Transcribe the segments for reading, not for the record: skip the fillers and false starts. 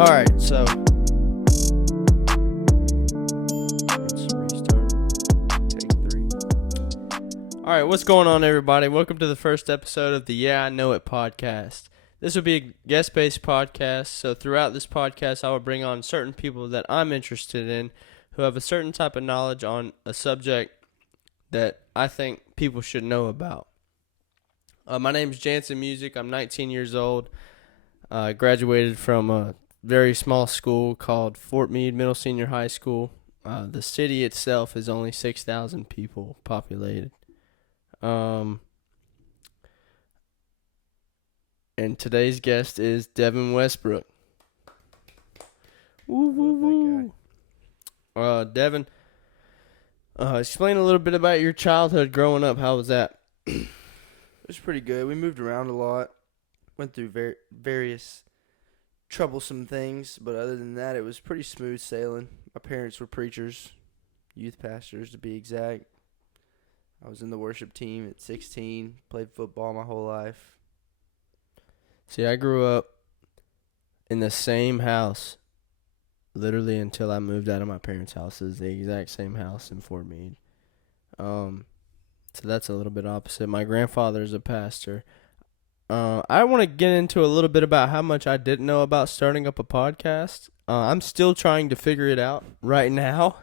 Alright, so let's restart. Take 3. Alright, what's going on, everybody? Welcome to the first episode of the Yeah, I Know It podcast. This will be a guest-based podcast, so throughout this podcast, I will bring on certain people that I'm interested in who have a certain type of knowledge on a subject that I think people should know about. My name is Jansen Music. I'm 19 years old. I graduated from a very small school called Fort Meade Middle Senior High School. The city itself is only 6,000 people populated. And today's guest is Devin Westbrook. Woo, woo, woo. Devin, explain a little bit about your childhood growing up. How was that? It was pretty good. We moved around a lot, went through various troublesome things, but other than that, it was pretty smooth sailing. My parents were preachers, youth pastors to be exact. I was in the worship team at 16, played football my whole life. See, I grew up in the same house, literally until I moved out of my parents' house. It was the exact same house in Fort Meade. So that's a little bit opposite. My grandfather's a pastor. I want to get into a little bit about how much I didn't know about starting up a podcast. I'm still trying to figure it out right now.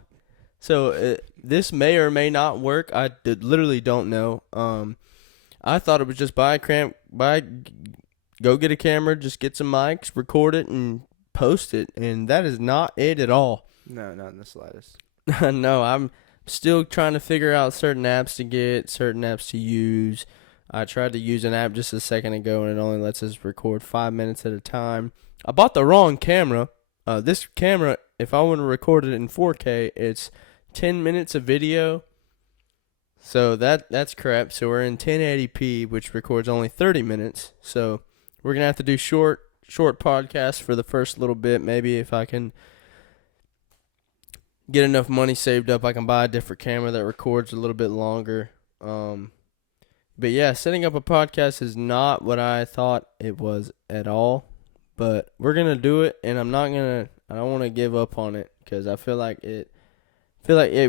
So this may or may not work. I literally don't know. I thought it was just go get a camera, just get some mics, record it, and post it. And that is not it at all. No, not in the slightest. No, I'm still trying to figure out certain apps to get, certain apps to use. I tried to use an app just a second ago, and it only lets us record 5 minutes at a time. I bought the wrong camera. This camera, if I want to record it in 4K, it's 10 minutes of video. So that's crap. So we're in 1080p, which records only 30 minutes. So we're going to have to do short podcasts for the first little bit. Maybe if I can get enough money saved up, I can buy a different camera that records a little bit longer. But yeah, setting up a podcast is not what I thought it was at all. But we're going to do it, and I don't want to give up on it because I feel like it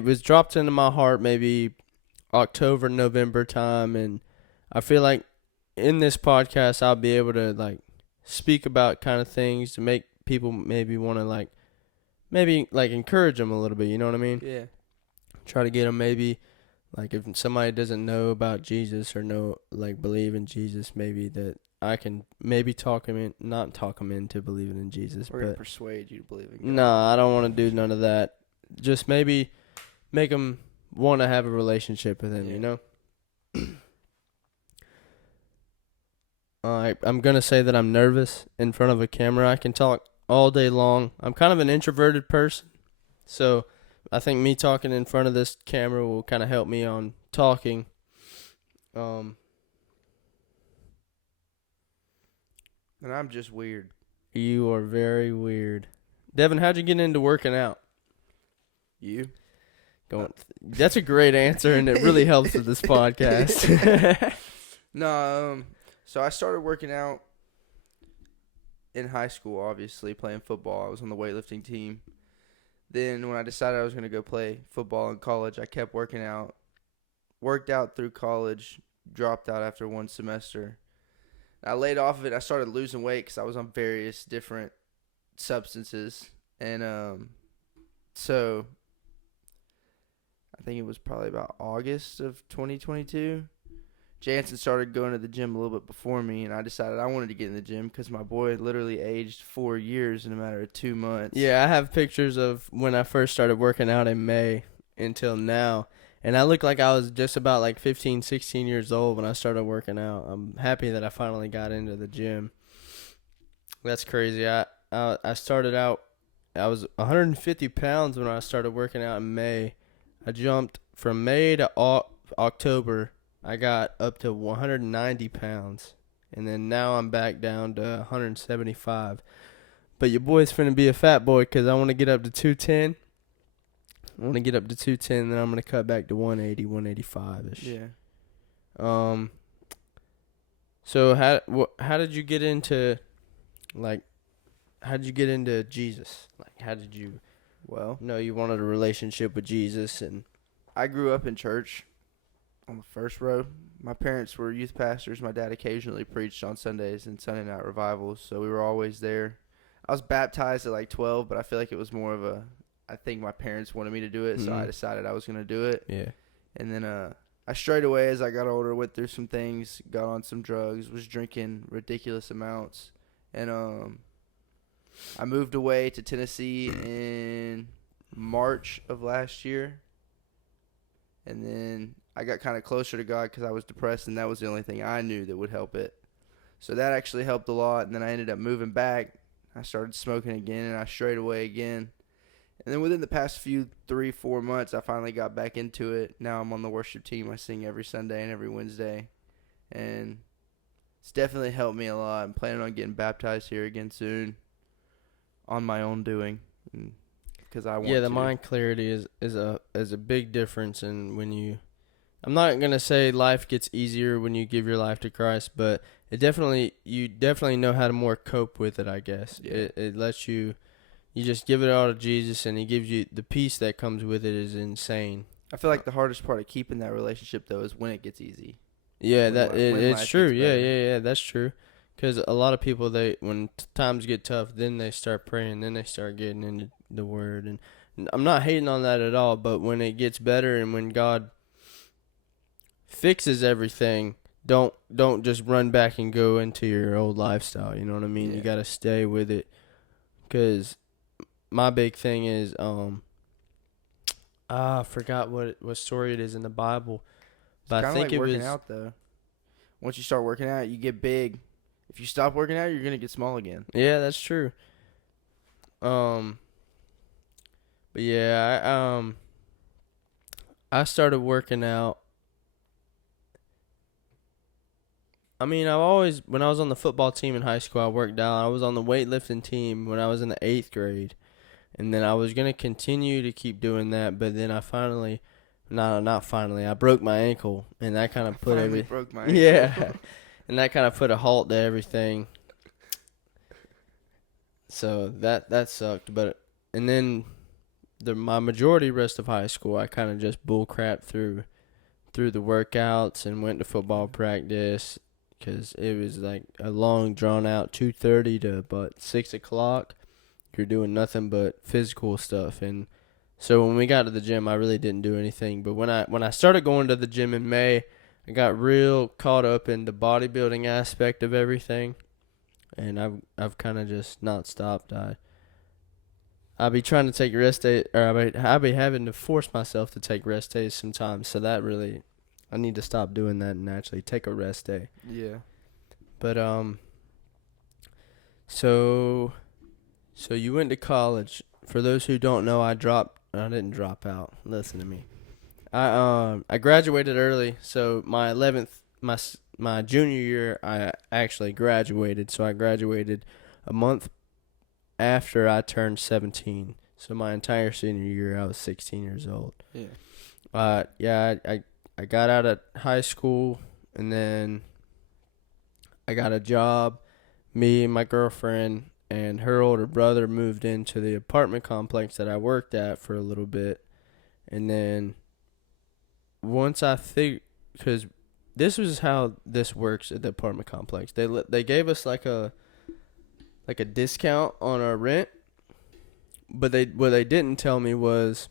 was dropped into my heart maybe October, November time, and I feel like in this podcast I'll be able to speak about kind of things to make people maybe want to encourage them a little bit, you know what I mean? Yeah. Try to get them maybe if somebody doesn't know about Jesus or believe in Jesus, maybe that I can maybe not talk them into believing in Jesus. We're going to persuade you to believe in God. No, I don't want to do none of that. Just maybe make them want to have a relationship with him, you know? I'm going to say that I'm nervous in front of a camera. I can talk all day long. I'm kind of an introverted person, so I think me talking in front of this camera will kind of help me on talking. And I'm just weird. You are very weird. Devin, how'd you get into working out? You? That's a great answer, and it really helps with this podcast. No, so I started working out in high school, obviously, playing football. I was on the weightlifting team. Then when I decided I was going to go play football in college, I kept working out. Worked out through college, dropped out after one semester. I laid off of it. I started losing weight because I was on various different substances. And so I think it was probably about August of 2022. Jansen started going to the gym a little bit before me, and I decided I wanted to get in the gym because my boy literally aged 4 years in a matter of 2 months. Yeah, I have pictures of when I first started working out in May until now, and I looked like I was just about 15, 16 years old when I started working out. I'm happy that I finally got into the gym. That's crazy. I started out, I was 150 pounds when I started working out in May. I jumped from May to October. I got up to 190 pounds, and then now I'm back down to 175. But your boy's finna be a fat boy because I want to get up to 210. I want to get up to 210, then I'm going to cut back to 180, 185-ish. Yeah. So how did you get into, how'd you get into Jesus? Like, how did you Well, know you wanted a relationship with Jesus? And I grew up in church on the first row. My parents were youth pastors. My dad occasionally preached on Sundays and Sunday night revivals, so we were always there. I was baptized at like 12, but I feel like it was more of a, I think my parents wanted me to do it, so I decided I was going to do it. yeah, And then I strayed away as I got older, went through some things, got on some drugs, was drinking ridiculous amounts. And I moved away to Tennessee in March of last year. And then I got kind of closer to God because I was depressed, and that was the only thing I knew that would help it. So that actually helped a lot. And then I ended up moving back. I started smoking again, and I strayed away again. And then within the past 3-4 months, I finally got back into it. Now I'm on the worship team. I sing every Sunday and every Wednesday. And it's definitely helped me a lot. I'm planning on getting baptized here again soon on my own doing. Because I want to. yeah. The mind clarity is a big difference, and when you, I'm not gonna say life gets easier when you give your life to Christ, but you definitely know how to more cope with it. I guess it lets you. You just give it all to Jesus, and He gives you the peace that comes with it is insane. I feel like the hardest part of keeping that relationship though is when it gets easy. Yeah, When it's life true. gets Yeah, better. yeah, that's true. Because a lot of people, when times get tough, then they start praying, then they start getting into the Word, and I'm not hating on that at all. But when it gets better, and when God fixes everything, don't just run back and go into your old lifestyle. You know what I mean? Yeah. You gotta stay with it. Because my big thing is I forgot what story it is in the Bible, but I It's kind of think like it working was out though. Once you start working out, you get big. If you stop working out, you're gonna get small again. yeah, that's true. But yeah, I started working out. I mean, when I was on the football team in high school, I worked out. I was on the weightlifting team when I was in the 8th grade. And then I was going to continue to keep doing that, but then I finally, no, not finally, I broke my ankle, and that kind of put Finally broke my ankle. yeah, and that kind of put a halt to everything. So that sucked, and then my majority rest of high school, I kind of just bull crap through the workouts and went to football practice because it was like a long drawn out 2:30 to about 6 o'clock. You're doing nothing but physical stuff, and so when we got to the gym, I really didn't do anything. But when I started going to the gym in May, I got real caught up in the bodybuilding aspect of everything, and I've kind of just not stopped. I'll be trying to take rest days, or I'll be having to force myself to take rest days sometimes. So that really, I need to stop doing that and actually take a rest day. Yeah. But so you went to college. For those who don't know, I didn't drop out. Listen to me. I graduated early. So my 11th, my junior year, I actually graduated. So I graduated a month after I turned 17. So my entire senior year, I was 16 years old. Yeah. Yeah, I got out of high school, and then I got a job. Me and my girlfriend and her older brother moved into the apartment complex that I worked at for a little bit. And then once because this was how this works at the apartment complex. They gave us like a discount on our rent, but what they didn't tell me was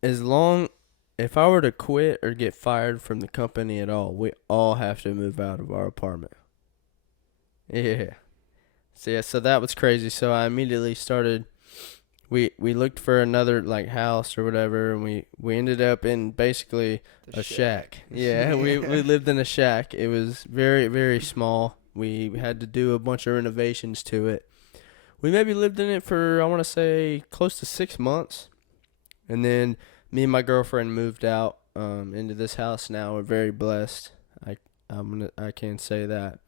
if I were to quit or get fired from the company at all, we all have to move out of our apartment. Yeah. So that was crazy. So I immediately started. We looked for another like house or whatever, and we ended up in basically a shack. Yeah, we lived in a shack. It was very, very small. We had to do a bunch of renovations to it. We maybe lived in it for, I want to say, close to 6 months, and then me and my girlfriend moved out into this house now. We're very blessed. I can say that.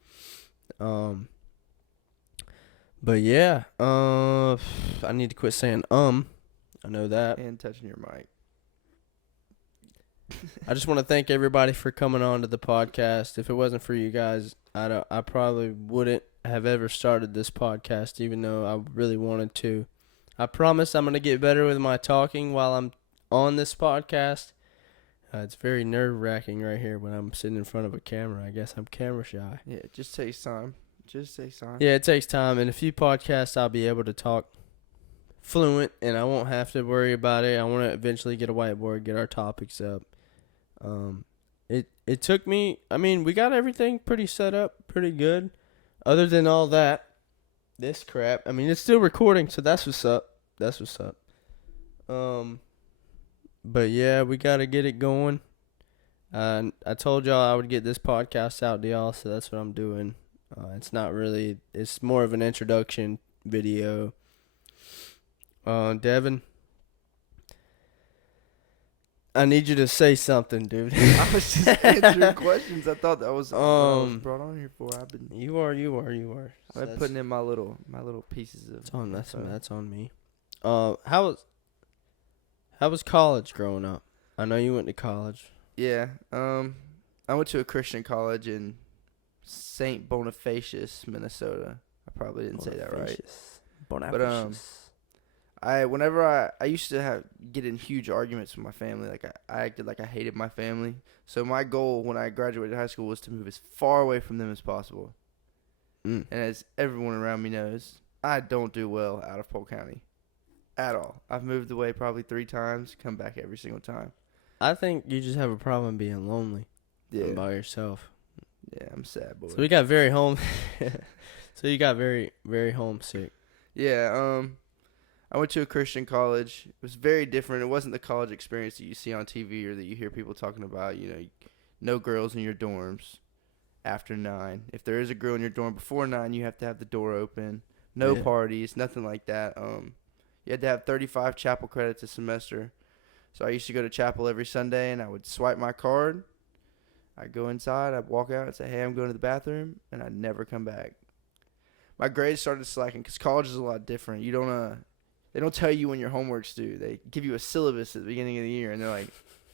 But yeah, I need to quit saying I know that. And touching your mic. I just want to thank everybody for coming on to the podcast. If it wasn't for you guys, I probably wouldn't have ever started this podcast, even though I really wanted to. I promise I'm going to get better with my talking while I'm on this podcast. It's very nerve-wracking right here when I'm sitting in front of a camera. I guess I'm camera shy. Yeah, it just takes time. Yeah, it takes time. In a few podcasts, I'll be able to talk fluent, and I won't have to worry about it. I want to eventually get a whiteboard, get our topics up. It took me. I mean, we got everything pretty set up, pretty good. Other than all that, this crap. I mean, it's still recording, so that's what's up. But yeah, we gotta get it going. I told y'all I would get this podcast out to y'all, so that's what I'm doing. It's not really. It's more of an introduction video. Devin, I need you to say something, dude. I was just answering questions. I thought that was what I was brought on here for. You are. I've been putting in my little pieces of. That's on me. How was college growing up? I know you went to college. Yeah. I went to a Christian college in St. Bonifacius, Minnesota. I probably didn't say that right. But whenever I used to get in huge arguments with my family. Like I acted like I hated my family. So my goal when I graduated high school was to move as far away from them as possible. And as everyone around me knows, I don't do well out of Polk County at all. I've moved away probably 3 times, come back every single time. I think you just have a problem being lonely. Yeah. By yourself. Yeah, I'm sad, boy. So we got very So you got very, very homesick. Yeah, I went to a Christian college. It was very different. It wasn't the college experience that you see on TV or that you hear people talking about. You know, no girls in your dorms after 9. If there is a girl in your dorm before 9, you have to have the door open. No parties, nothing like that. You had to have 35 chapel credits a semester. So I used to go to chapel every Sunday, and I would swipe my card. I'd go inside, I'd walk out and say, hey, I'm going to the bathroom, and I'd never come back. My grades started slacking because college is a lot different. They don't tell you when your homework's due. They give you a syllabus at the beginning of the year, and they're like,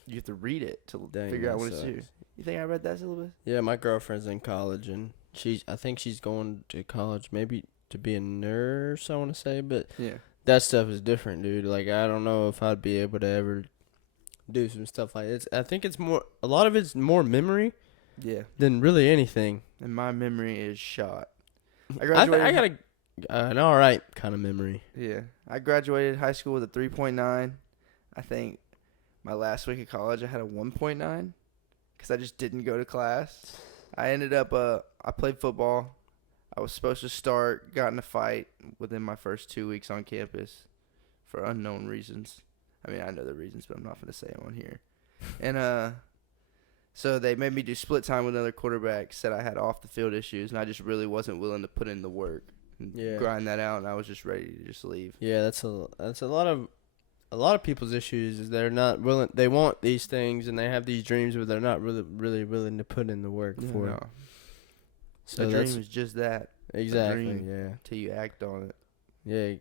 you have to read it to figure out when it's due. You think I read that syllabus? Yeah, my girlfriend's in college, and I think she's going to college maybe to be a nurse, I want to say, but yeah, that stuff is different, dude. Like, I don't know if I'd be able to ever do some stuff like this. I think a lot of it's more memory than really anything. And my memory is shot. I got an all right kind of memory. Yeah. I graduated high school with a 3.9. I think my last week of college I had a 1.9 because I just didn't go to class. I ended up, I played football. I was supposed to got in a fight within my first 2 weeks on campus for unknown reasons. I mean, I know the reasons, but I'm not going to say them on here. And so they made me do split time with another quarterback, said I had off-the-field issues, and I just really wasn't willing to put in the work and grind that out, and I was just ready to just leave. Yeah, that's a lot of people's issues is they're not willing. They want these things, and they have these dreams, but they're not really willing to put in the work for it. So the dream is just that. Exactly, yeah. Till you act on it.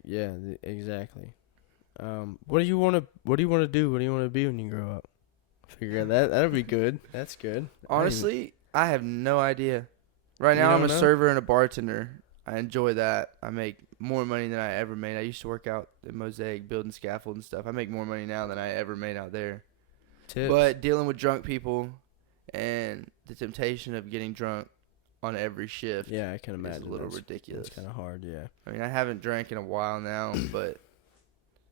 Yeah, exactly. What do you want to do? What do you want to be when you grow up? Figure that. That'll be good. That's good. Honestly, I have no idea. Right now, I'm a server and a bartender. I enjoy that. I make more money than I ever made. I used to work out at Mosaic building scaffold and stuff. I make more money now than I ever made out there. Tips. But dealing with drunk people and the temptation of getting drunk on every shift. Yeah, I can imagine. It's a little ridiculous. It's kind of hard, yeah. I mean, I haven't drank in a while now, but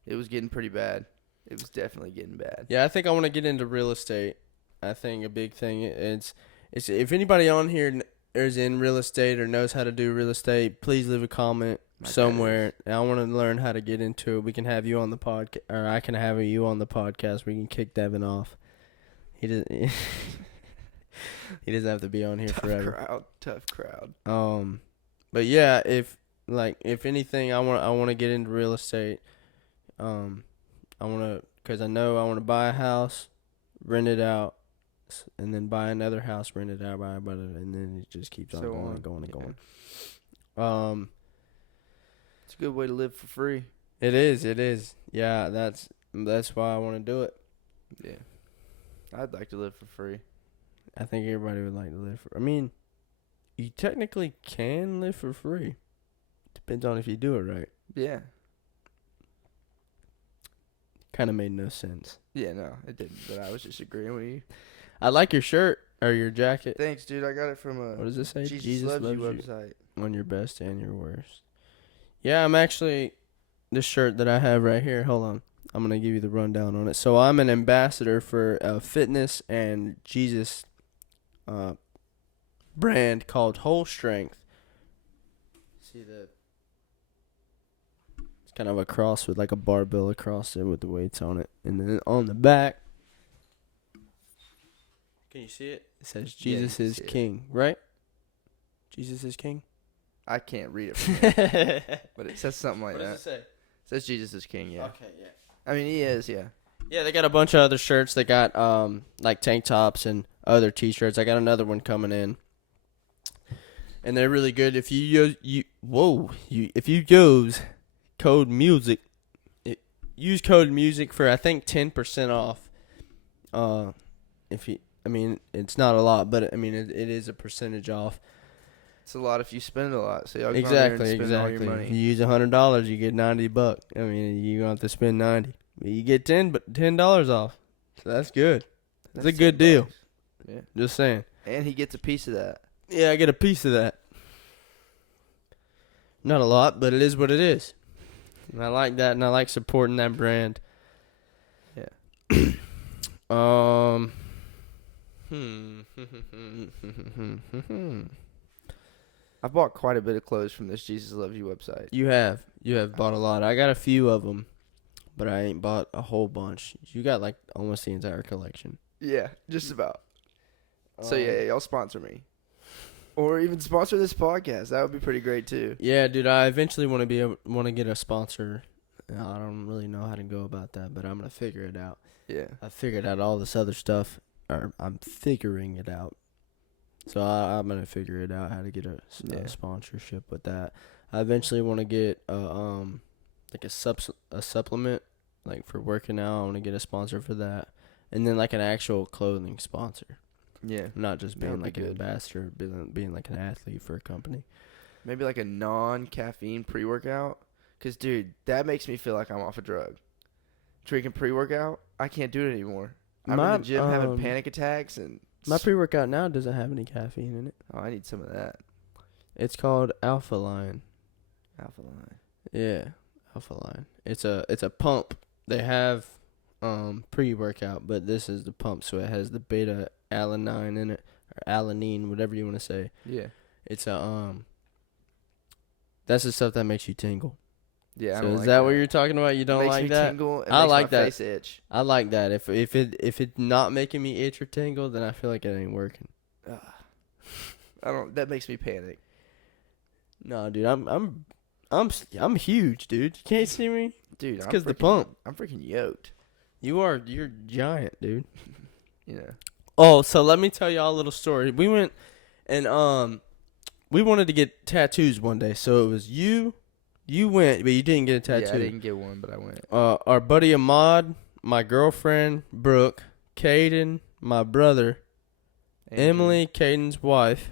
it was getting pretty bad. It was definitely getting bad. Yeah, I think I want to get into real estate. I think a big thing is if anybody on here is in real estate or knows how to do real estate, please leave a comment somewhere. I want to learn how to get into it. We can have you on the podcast, or I can have you on the podcast. We can kick Devin off. He doesn't. He doesn't have to be on here forever. Tough crowd. But yeah, if anything, I want to get into real estate. Because I know I want to buy a house, rent it out, and then buy another house, rent it out, and then it just keeps on going. It's a good way to live for free. It is. Yeah, that's why I want to do it. Yeah, I'd like to live for free. I think everybody would like to live for. I mean, you technically can live for free. Depends on if you do it right. Yeah. Kind of made no sense. Yeah, no, it didn't. But I was just agreeing with you. I like your shirt or your jacket. Thanks, dude. I got it from a What does it say? Jesus Loves You website. On your best and your worst. Yeah, I'm actually, this shirt that I have right here, hold on. I'm going to give you the rundown on it. So I'm an ambassador for a fitness and Jesus brand called Whole Strength. See the, it's kind of a cross with like a barbell across it with the weights on it. And then on the back, can you see it? It says Jesus is King, right? Jesus is King? I can't read it from here, but it says something like What that. does it say? It says Jesus is King, yeah. Okay, yeah. I mean, he is, yeah. Yeah, they got a bunch of other shirts. They got like tank tops and other T-shirts. I got another one coming in, and they're really good. If you use code music, use code music for I think 10% off. It's not a lot, but I mean it is a percentage off. It's a lot if you spend a lot. So y'all Exactly. all your money. If you use $100, you get $90. I mean, you don't have to spend $90. You get $10 off. So that's good. It's a good deal. Yeah. Just saying. And he gets a piece of that. Yeah, I get a piece of that. Not a lot, but it is what it is. And I like that, and I like supporting that brand. Yeah. I bought quite a bit of clothes from this Jesus Loves You website. You have bought a lot. I got a few of them, but I ain't bought a whole bunch. You got like almost the entire collection. Yeah, just about. So yeah, y'all sponsor me, or even sponsor this podcast. That would be pretty great too. Yeah, dude. I eventually want to get a sponsor. I don't really know how to go about that, but I'm gonna figure it out. Yeah, I figured out all this other stuff, or I'm figuring it out. So I'm gonna figure it out how to get a sponsorship with that. I eventually want to get like a supplement like for working out. I want to get a sponsor for that, and then like an actual clothing sponsor. Yeah, not just being like an ambassador, being like an athlete for a company. Maybe like a non-caffeine pre-workout. Cause dude, that makes me feel like I'm off a drug. Drinking pre-workout, I can't do it anymore. I'm in the gym having panic attacks and. My pre-workout now doesn't have any caffeine in it. Oh, I need some of that. It's called Alpha Line. Alpha Line. Yeah, Alpha Line. It's a pump. They have pre-workout, but this is the pump, so it has the beta alanine in it, or alanine, whatever you want to say. Yeah. It's that's the stuff that makes you tingle. Yeah. So is that what you're talking about? You don't like that? Tingle, I like that. Face itch. I like that. If it's not making me itch or tingle, then I feel like it ain't working. That makes me panic. No, dude, I'm huge, dude. You can't see me, dude. It's because the pump. I'm freaking yoked. You're giant, dude. Yeah. Oh, so let me tell y'all a little story. We went and we wanted to get tattoos one day. So it was you. You went, but you didn't get a tattoo. Yeah, I didn't get one, but I went. Our buddy Ahmad, my girlfriend Brooke, Caden, my brother, Andrew. Emily, Caden's wife.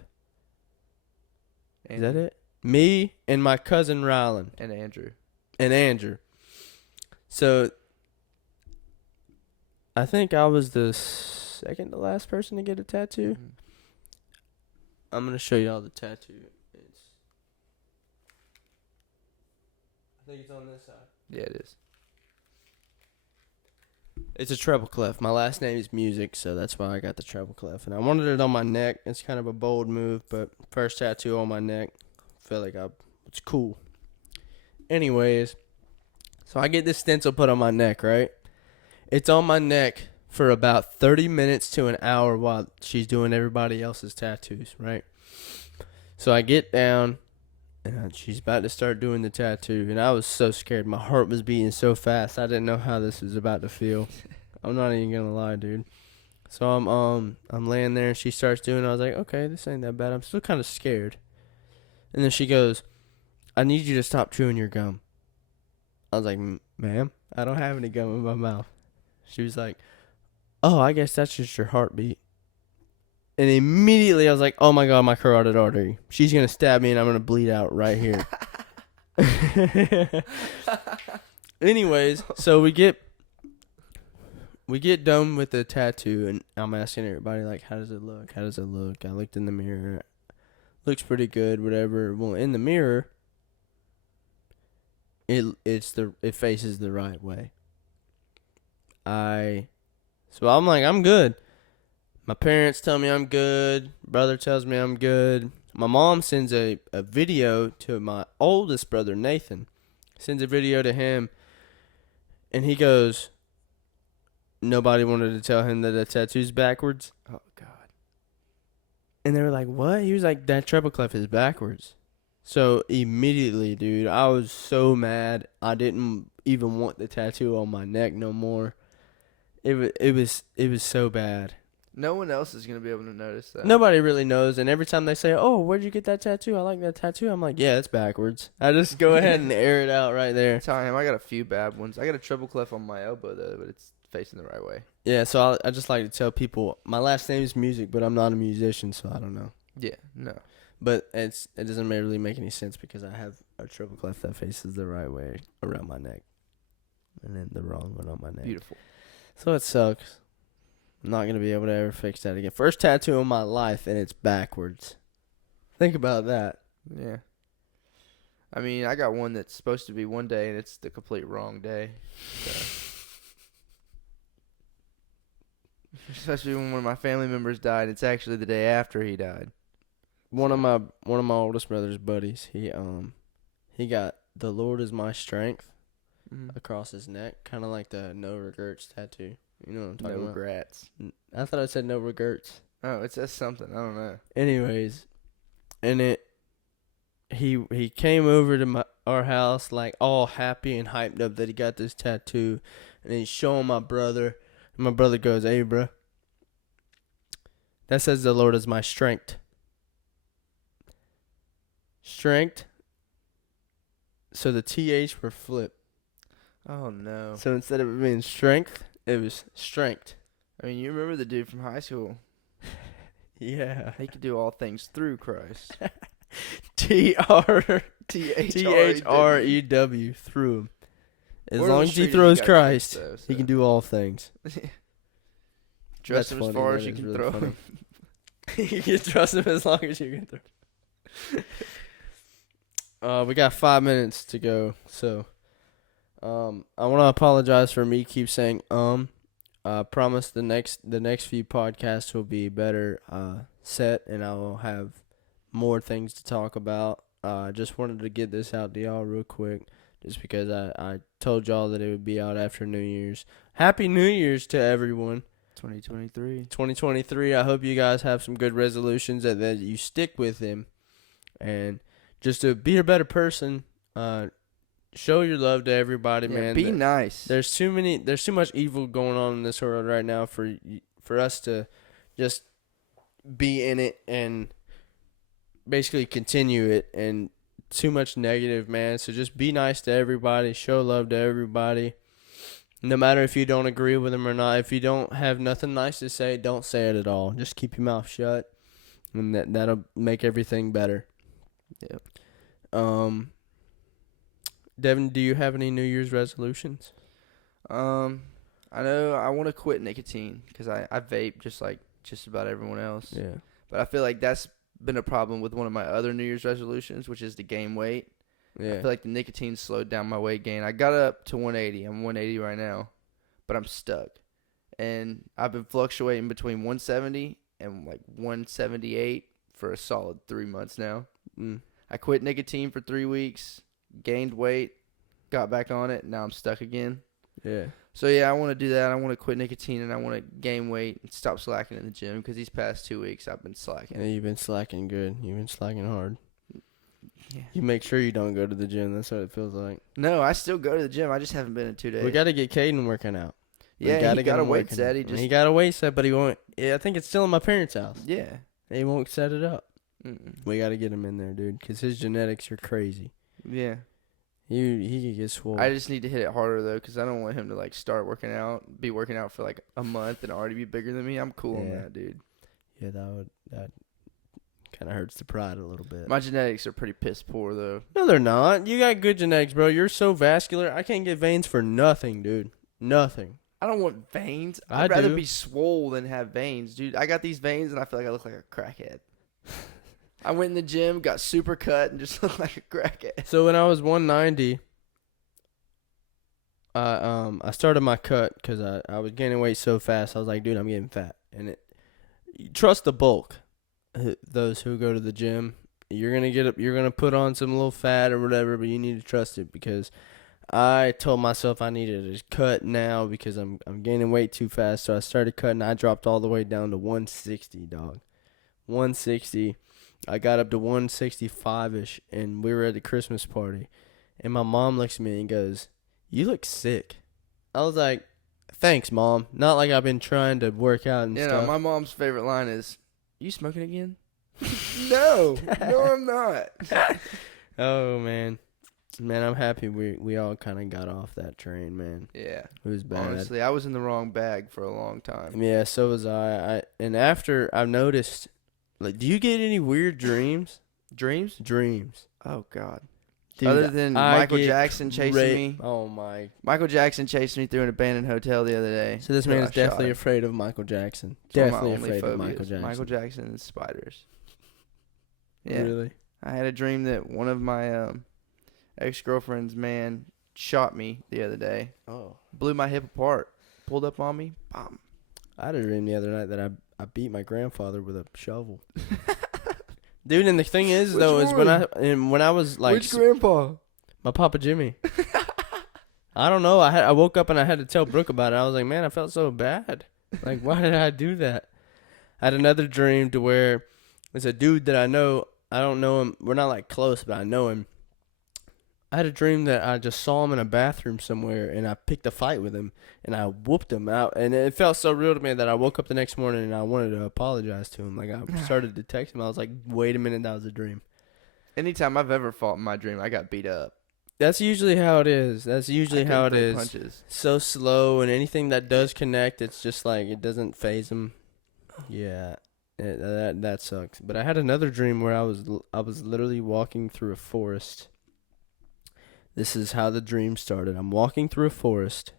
Andrew. Is that it? Me and my cousin Rylan. And Andrew. So I think I was the second to last person to get a tattoo. Mm-hmm. I'm gonna show y'all the tattoo. I think it's on this side. Yeah, it is. It's a treble clef. My last name is Music, so that's why I got the treble clef. And I wanted it on my neck. It's kind of a bold move, but first tattoo on my neck. Feel like it's cool. Anyways, so I get this stencil put on my neck, right? It's on my neck for about 30 minutes to an hour while she's doing everybody else's tattoos, right? So I get down. And she's about to start doing the tattoo, and I was so scared. My heart was beating so fast. I didn't know how this was about to feel. I'm not even gonna lie, dude. So I'm laying there, and she starts doing it. I was like, okay, this ain't that bad. I'm still kind of scared. And then she goes, I need you to stop chewing your gum. I was like, ma'am, I don't have any gum in my mouth. She was like, oh, I guess that's just your heartbeat. And immediately I was like, oh my God, my carotid artery. She's going to stab me and I'm going to bleed out right here. Anyways, so we get done with the tattoo and I'm asking everybody, like, how does it look? How does it look? I looked in the mirror. Looks pretty good, whatever. Well, in the mirror, it faces the right way. So I'm like, I'm good. My parents tell me I'm good. Brother tells me I'm good. My mom sends a video to my oldest brother, Nathan. Sends a video to him. And he goes, nobody wanted to tell him that the tattoo's backwards. Oh, God. And they were like, what? He was like, that treble clef is backwards. So immediately, dude, I was so mad. I didn't even want the tattoo on my neck no more. It was so bad. No one else is going to be able to notice that. Nobody really knows. And every time they say, oh, where'd you get that tattoo? I like that tattoo. I'm like, yeah, it's backwards. I just go ahead and air it out right there. Tell him I got a few bad ones. I got a treble clef on my elbow, though, but it's facing the right way. Yeah, so I just like to tell people, my last name is Music, but I'm not a musician, so I don't know. Yeah, no. But it doesn't really make any sense because I have a triple clef that faces the right way around my neck. And then the wrong one on my neck. Beautiful. So it sucks. I'm not going to be able to ever fix that again. First tattoo in my life, and it's backwards. Think about that. Yeah. I mean, I got one that's supposed to be one day, and it's the complete wrong day. So. Especially when one of my family members died. It's actually the day after he died. One of my oldest brother's buddies, he got "The Lord is my strength" across his neck, kind of like the "No regrets" tattoo. You know what I'm talking about? No regrets. I thought it said "No regrets." Oh, it says something. I don't know. Anyways, and he came over to our house like all happy and hyped up that he got this tattoo, and he's showing my brother. And my brother goes, "Hey, bro, that says the Lord is my strength." Strength. So the TH were flipped. Oh, no. So instead of it being strength, it was strength. I mean, you remember the dude from high school. Yeah. He could do all things through Christ. THREW through him. As long as he throws Christ, he can do all things. Trust him as far as you can throw him. You can trust him as long as you can throw. We got 5 minutes to go, so I want to apologize for me keep saying I promise the next few podcasts will be better set, and I will have more things to talk about. Just wanted to get this out to y'all real quick, just because I told y'all that it would be out after New Year's. Happy New Year's to everyone. 2023. I hope you guys have some good resolutions and that you stick with them. And just to be a better person, show your love to everybody, man. Be nice. There's too much evil going on in this world right now for us to just be in it and basically continue it, and too much negative, man. So just be nice to everybody, show love to everybody. No matter if you don't agree with them or not. If you don't have nothing nice to say, don't say it at all. Just keep your mouth shut, and that'll make everything better. Yep. Devin, do you have any New Year's resolutions? I know I want to quit nicotine because I vape just like just about everyone else. Yeah. But I feel like that's been a problem with one of my other New Year's resolutions, which is to gain weight. Yeah. I feel like the nicotine slowed down my weight gain. I got up to 180. I'm 180 right now, but I'm stuck. And I've been fluctuating between 170 and like 178 for a solid 3 months now. I quit nicotine for 3 weeks, gained weight, got back on it, and now I'm stuck again. Yeah. So, yeah, I want to do that. I want to quit nicotine, and I want to gain weight and stop slacking in the gym because these past 2 weeks I've been slacking. Yeah, you've been slacking good. You've been slacking hard. Yeah. You make sure you don't go to the gym. That's what it feels like. No, I still go to the gym. I just haven't been in 2 days. We got to get Caden working out. Yeah, he got a weight set. He got a weight set, but he won't. Yeah, I think it's still in my parents' house. Yeah. He won't set it up. Mm-mm. We got to get him in there, dude, because his genetics are crazy. Yeah. He could get swole. I just need to hit it harder, though, because I don't want him to, like, be working out for, like, a month and already be bigger than me. I'm cool on that, dude. Yeah, that kind of hurts the pride a little bit. My genetics are pretty piss poor though. No, they're not. You got good genetics, bro. You're so vascular. I can't get veins for nothing, dude. Nothing. I don't want veins. I I'd rather do. be swole than have veins, dude. I got these veins and I feel like I look like a crackhead. I went in the gym, got super cut, and just looked like a crackhead. So when I was 190, I started my cut because I was gaining weight so fast. I was like, dude, I'm getting fat. And you trust the bulk. Those who go to the gym, you're gonna put on some little fat or whatever, but you need to trust it because I told myself I needed to cut now because I'm gaining weight too fast. So I started cutting. I dropped all the way down to 160, dog. 160. I got up to 165-ish, and we were at the Christmas party. And my mom looks at me and goes, "You look sick." I was like, "Thanks, Mom." Not like I've been trying to work out and stuff. My mom's favorite line is, "You smoking again?" No, I'm not. Oh, man. Man, I'm happy we all kind of got off that train, man. Yeah. It was bad. Honestly, I was in the wrong bag for a long time. Yeah, so was I. And after I've noticed, like, do you get any weird dreams? Dreams? Dreams. Oh, God. Dude, Other than Michael Jackson chasing me. Oh, my. Michael Jackson chased me through an abandoned hotel the other day. So this man is definitely afraid of Michael Jackson. Definitely afraid of Michael Jackson. Michael Jackson and spiders. Yeah. Really? I had a dream that one of my ex-girlfriend's man shot me the other day. Oh. Blew my hip apart. Pulled up on me. Bam. I had a dream the other night that I beat my grandfather with a shovel. Dude, and the thing is, though, is when I was like, which grandpa? My Papa Jimmy. I don't know. I woke up and I had to tell Brooke about it. I was like, man, I felt so bad. Like, why did I do that? I had another dream to where it's a dude that I know. I don't know him. We're not like close, but I know him. I had a dream that I just saw him in a bathroom somewhere, and I picked a fight with him, and I whooped him out. And it felt so real to me that I woke up the next morning and I wanted to apologize to him. Like, I started to text him. I was like, wait a minute, that was a dream. Anytime I've ever fought in my dream, I got beat up. That's usually how it is. That's usually how it is. Punches. So slow, and anything that does connect, it's just like it doesn't phase him. Yeah, that sucks. But I had another dream where I was literally walking through a forest. This is how the dream started. I'm walking through a forest.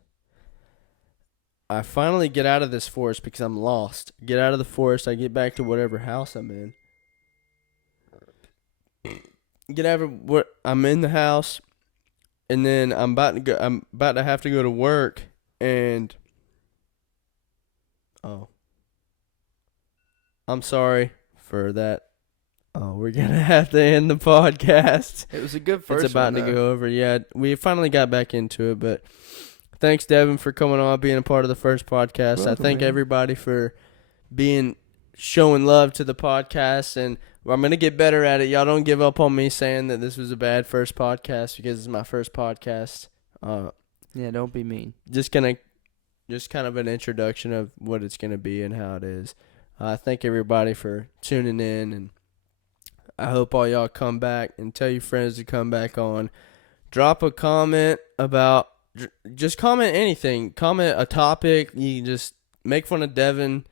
I finally get out of this forest because I'm lost. Get out of the forest. I get back to whatever house I'm in. I'm in the house, and then I'm about to have to go to work, and I'm sorry for that. Oh, we're going to have to end the podcast. It was a good first It's about to go over. Yeah, we finally got back into it, but thanks, Devin, for coming on, being a part of the first podcast. Welcome, I thank everybody for showing love to the podcast, and I'm going to get better at it. Y'all don't give up on me saying that this was a bad first podcast because it's my first podcast. Yeah, don't be mean. Just kind of an introduction of what it's going to be and how it is. Thank everybody for tuning in, and I hope all y'all come back and tell your friends to come back on. Drop a comment about, just comment anything. Comment a topic. You can just make fun of Devin.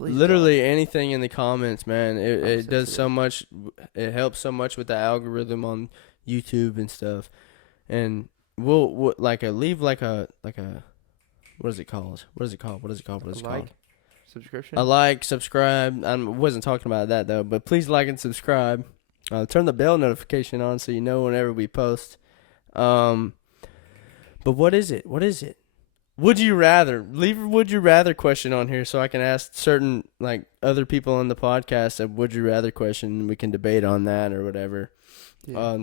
Literally anything in the comments, man. It does so much. It helps so much with the algorithm on YouTube and stuff. And we'll leave what is it called? Subscription? A like, subscribe. I wasn't talking about that, though. But please like and subscribe. Turn the bell notification on so you know whenever we post. But what is it? Would you rather? Leave a would you rather question on here so I can ask certain, other people on the podcast a would you rather question, and we can debate on that or whatever. Yeah.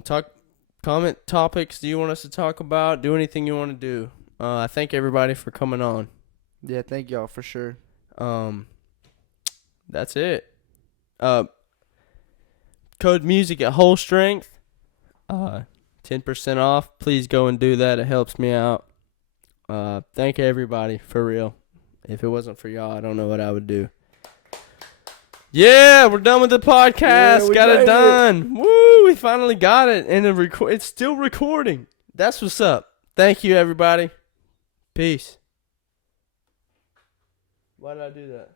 Comment topics do you want us to talk about? Do anything you want to do. I thank everybody for coming on. Yeah, thank y'all for sure. That's it. Code music at whole strength. 10% off. Please go and do that. It helps me out. Thank everybody for real. If it wasn't for y'all, I don't know what I would do. Yeah, we're done with the podcast. Got it done. Woo, we finally got it. And it's still recording. That's what's up. Thank you, everybody. Peace. Why did I do that?